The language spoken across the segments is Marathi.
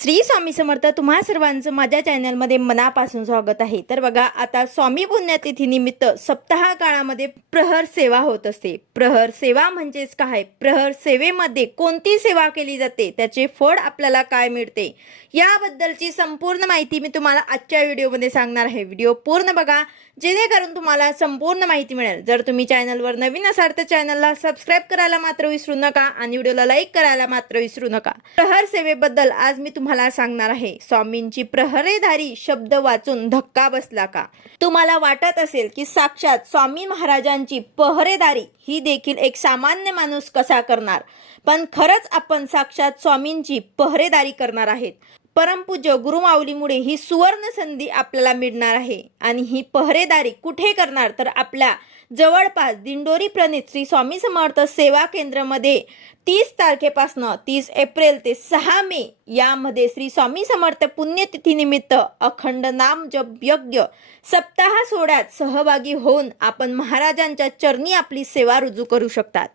श्री स्वामी समर्थ तुम्हा सर्वांचं माझ्या चॅनलमध्ये मनापासून स्वागत आहे. तर बघा आता स्वामी पुण्यतिथीनिमित्त सप्ताह काळामध्ये प्रहर सेवा होत असते. प्रहर सेवा म्हणजेच काय? प्रहर सेवेमध्ये कोणती सेवा केली जाते? त्याचे फळ आपल्याला काय मिळते? याबद्दलची संपूर्ण माहिती मी तुम्हाला आजच्या व्हिडिओमध्ये सांगणार आहे. व्हिडिओ पूर्ण बघा जेणेकरून तुम्हाला संपूर्ण माहिती मिळेल. जर तुम्ही चॅनलवर नवीन असाल तर चॅनलला सबस्क्राईब करायला मात्र विसरू नका आणि व्हिडिओला लाईक करायला मात्र विसरू नका. प्रहर सेवेबद्दल आज मी तुम्हाला सांगणार आहे स्वामींची प्रहरेधारी शब्द वाचून धक्का बसला का? तुम्हाला वाटत असेल की साक्षात स्वामी महाराजांची पहरेदारी ही देखील एक सामान्य माणूस कसा करणार? पण खरंच आपण साक्षात स्वामींची पहरेदारी करणार आहेत. परमपूज्य गुरुमाऊलीमुळे ही सुवर्ण संधी आपल्याला मिळणार आहे आणि ही पहरेदारी कुठे करणार? तर आपल्या जवळपास दिंडोरी प्रणित श्री स्वामी समर्थ सेवा केंद्रमध्ये तीस तारखेपासनं तीस एप्रिल ते सहा मे यामध्ये श्री स्वामी समर्थ पुण्यतिथी निमित्त अखंड नाम जप यज्ञ सप्ताह सोहळ्यात सहभागी होऊन आपण महाराजांच्या चरणी आपली सेवा रुजू करू शकतात.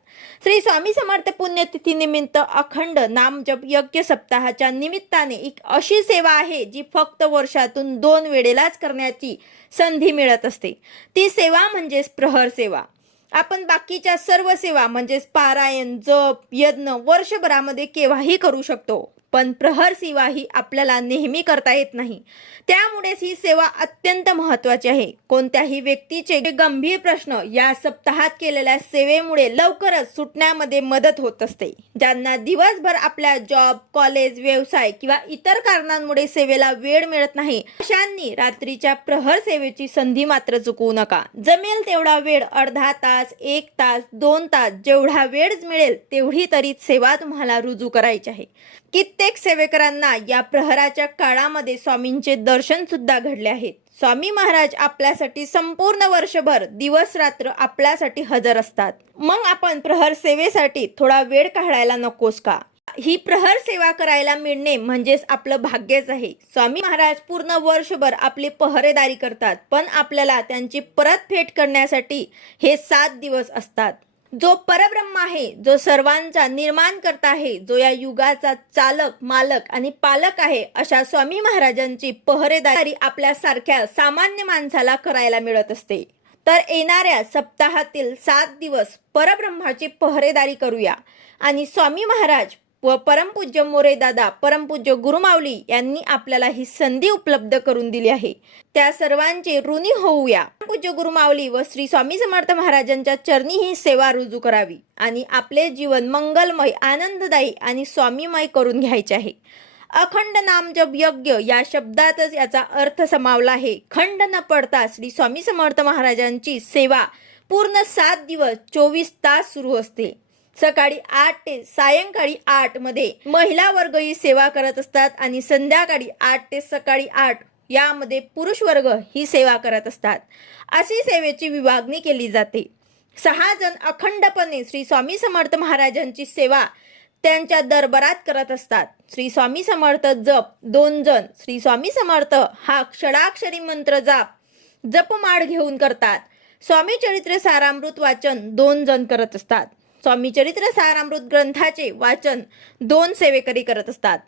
श्री स्वामी समर्थ पुण्यतिथी निमित्त अखंड नाम जप यज्ञ सप्ताहाच्या निमित्ताने एक अशी सेवा आहे जी फक्त वर्षातून दोन वेळेलाच करण्याची संधी मिळत असते. ती सेवा म्हणजेच प्रहर सेवा. आपण बाकीच्या सर्व सेवा म्हणजेच पारायण जप यज्ञ वर्षभरामध्ये केव्हाही करू शकतो. पण प्रहर सेवा ही आपल्याला नेहमी करता येत नाही. त्यामुळेच ही सेवा अत्यंत महत्वाची आहे. कोणत्याही व्यक्तीचे गंभीर प्रश्न या सप्ताहात केलेल्या सेवेमुळे लवकरच सुटण्यामध्ये मदत होत असते. ज्यांना दिवसभर आपल्या जॉब कॉलेज व्यवसाय किंवा इतर कारणांमुळे सेवेला वेळ मिळत नाही अशांनी रात्रीच्या प्रहर सेवेची संधी मात्र चुकवू नका. जमेल तेवढा वेळ अर्धा तास एक तास दोन तास जेवढा वेळ मिळेल तेवढी तरी सेवा तुम्हाला रुजू करायची आहे. कित्येक सेवेकरांना या प्रहराच्या काळामध्ये स्वामींचे दर्शन सुद्धा घडले आहेत स्वामी महाराज आपल्यासाठी संपूर्ण वर्षभर दिवस रात्र आपल्यासाठी हजर असतात. मग आपण प्रहर सेवेसाठी थोडा वेळ काढायला नकोस का? ही प्रहर सेवा करायला मिळणे म्हणजेच आपलं भाग्यच आहे. स्वामी महाराज पूर्ण वर्षभर आपली पहरेदारी करतात पण आपल्याला त्यांची परतफेड करण्यासाठी हे सात दिवस असतात. जो परब्रह्म आहे जो सर्वांचा निर्माण करता आहे जो या युगाचा चालक मालक आणि पालक आहे अशा स्वामी महाराजांची पहरेदारी आपल्या सारख्या सामान्य माणसाला करायला मिळत असते. तर येणाऱ्या सप्ताहातील सात दिवस परब्रह्माची पहरेदारी करूया. आणि स्वामी महाराज व परमपूज्य मोरे दादा परमपूज्य गुरुमावली यांनी आपल्याला ही संधी उपलब्ध करून दिली आहे. त्या सर्वांचे ऋणी होऊया. पूज्य गुरुमावली व श्री स्वामी समर्थ महाराजांच्या चरणी ही सेवा रुजू करावी आणि आपले जीवन मंगलमय आनंददायी आणि स्वामीमय करून घ्यायचे आहे. अखंड नाम जप यज्ञ या शब्दातच याचा अर्थ समावला आहे. खंड न पडता श्री स्वामी समर्थ महाराजांची सेवा पूर्ण सात दिवस चोवीस तास सुरू असते. सकाळी आठ ते सायंकाळी आठमध्ये महिला वर्ग ही सेवा करत असतात आणि संध्याकाळी आठ ते सकाळी आठ यामध्ये पुरुष वर्ग ही सेवा करत असतात. अशी सेवेची विभागणी केली जाते. सहा जण अखंडपणे श्री स्वामी समर्थ महाराजांची सेवा त्यांच्या दरबारात करत असतात. श्री स्वामी समर्थ जप दोन जण श्री स्वामी समर्थ हा क्षडाक्षरी मंत्र जाप जपमाळ घेऊन करतात. स्वामी चरित्र सारामृत वाचन दोन जण करत असतात. स्वामी चरित्र सारामृत ग्रंथाचे वाचन दोन सेवेकरी करत असतात.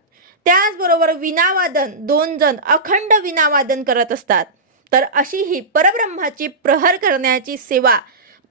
त्याचबरोबर विनावादन दोन जण अखंड विनावादन करत असतात. तर अशी ही परब्रह्माची प्रहर करण्याची सेवा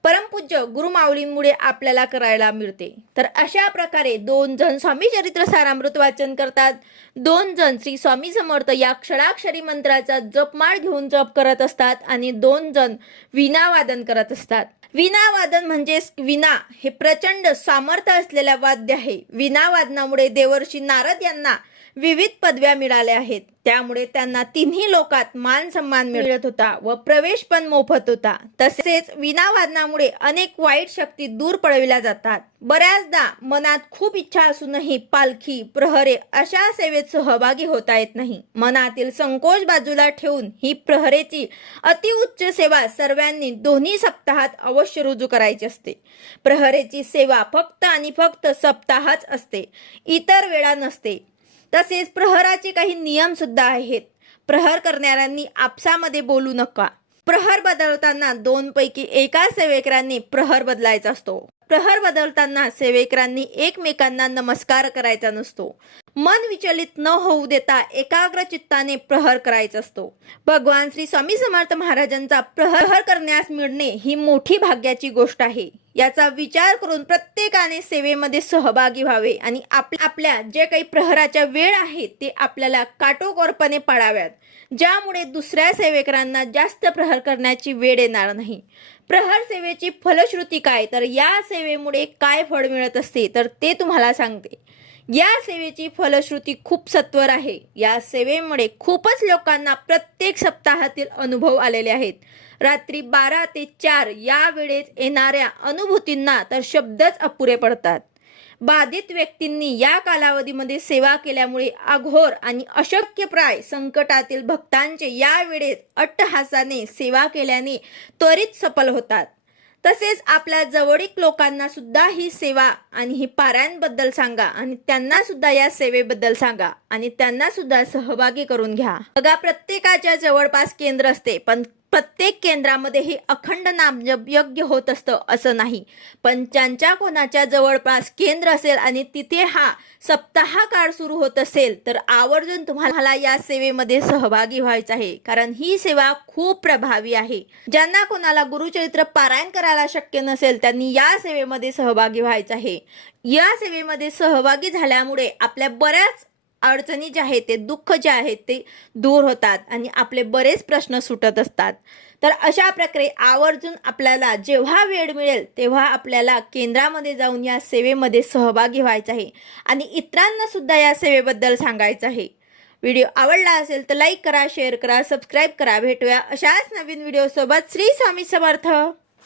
परमपूज्य गुरुमाऊलींमुळे आपल्याला करायला मिळते. तर अशा प्रकारे दोन जण स्वामी चरित्र सारामृत वाचन करतात. दोन जण श्री स्वामी समर्थ या क्षणाक्षरी मंत्राचा जपमाळ घेऊन जप करत असतात आणि दोन जण विनावादन करत असतात. विनावादन म्हणजे विना हे प्रचंड सामर्थ्य असलेल्या वाद्य आहे. विनावादनामुळे देवर्षी नारद यांना विविध पदव्या मिळाल्या आहेत. त्यामुळे त्यांना तिन्ही लोकात मान सन्मान मिळत होता व प्रवेश पण मोफत होता. तसेच विनावादनामुळे अनेक वाईट शक्ती दूर पळविल्या जातात. बऱ्याचदा मनात खूप इच्छा असूनही पालखी प्रहरे अशा सेवेत सहभागी होता येत नाही. मनातील संकोच बाजूला ठेवून ही प्रहरेची अतिउच्च सेवा सर्वांनी दोन्ही सप्ताहात अवश्य रुजू करायची असते. प्रहरेची सेवा फक्त आणि फक्त सप्ताहाच असते. इतर वेळा नसते. तसेच प्रहराचे काही नियम सुद्धा आहेत. प्रहर करणाऱ्यांनी आपसामध्ये बोलू नका. प्रहर बदलताना दोन पैकी एका सेवेकरांनी प्रहर बदलायचा असतो. प्रहर बदलताना सेवेकरांनी एकमेकांना नमस्कार करायचा नसतो. मन विचलित न होऊ देता एकाग्र चित्ताने प्रहर करायचा असतो. भगवान श्री स्वामी समर्थ महाराजांचा प्रहर करण्यास मिळणे ही मोठी भाग्याची गोष्ट आहे. याचा विचार करून प्रत्येकाने सेवेमध्ये सहभागी व्हावे आणि आपल्या आपल्या जे काही प्रहराच्या वेळ आहेत ते आपल्याला काटोकोरपणे पाळाव्यात. ज्यामुळे दुसऱ्या सेवेकरांना जास्त प्रहर करण्याची वेळ येणार नाही. प्रहर सेवेची फलश्रुती काय? तर या सेवेमुळे काय फळ मिळत असते? तर ते तुम्हाला सांगते. या सेवेची फलश्रुती खूप सत्वर आहे. या सेवेमुळे खूपच लोकांना प्रत्येक सप्ताहातील अनुभव आलेले आहेत. रात्री बारा ते चार या वेळेत येणाऱ्या अनुभूतींना तर शब्दच अपुरे पडतात. बाधित व्यक्तींनी या कालावधीमध्ये सेवा केल्यामुळे अघोर आणि अशक्यप्राय संकटातील भक्तांचे या वेळेत अट्टहासाने सेवा केल्याने त्वरित सफल होतात. तसेच आपल्या जवळीक लोकांना सुद्धा ही सेवा आणि ही पारायणबद्दल सांगा आणि त्यांना सुद्धा या सेवेबद्दल सांगा आणि त्यांना सुद्धा सहभागी करून घ्या. बघा प्रत्येकाच्या जवळपास केंद्र असते पण प्रत्येक केंद्रामध्ये हे अखंड नाम यज्ञ होत असतं असं नाही. पण ज्यांच्या कोणाच्या जवळपास केंद्र असेल आणि तिथे हा सप्ताह काळ सुरू होत असेल तर आवर्जून तुम्हाला या सेवेमध्ये सहभागी व्हायचं आहे. कारण ही सेवा खूप प्रभावी आहे. ज्यांना कोणाला गुरुचरित्र पारायण करायला शक्य नसेल त्यांनी या सेवेमध्ये सहभागी व्हायचं आहे. या सेवेमध्ये सहभागी झाल्यामुळे आपल्या बऱ्याच अडचणी ज्या आहेत ते दुःख जे आहेत ते दूर होतात आणि आपले बरेच प्रश्न सुटत असतात. तर अशा प्रकारे आवर्जून आपल्याला जेव्हा वेळ मिळेल तेव्हा आपल्याला केंद्रामध्ये जाऊन या सेवेमध्ये सहभागी व्हायचं आहे आणि इतरांना सुद्धा या सेवेबद्दल सांगायचं आहे. व्हिडिओ आवडला असेल तर लाईक करा शेअर करा सबस्क्राईब करा. भेटूया अशाच नवीन व्हिडिओसोबत. श्री स्वामी समर्थ.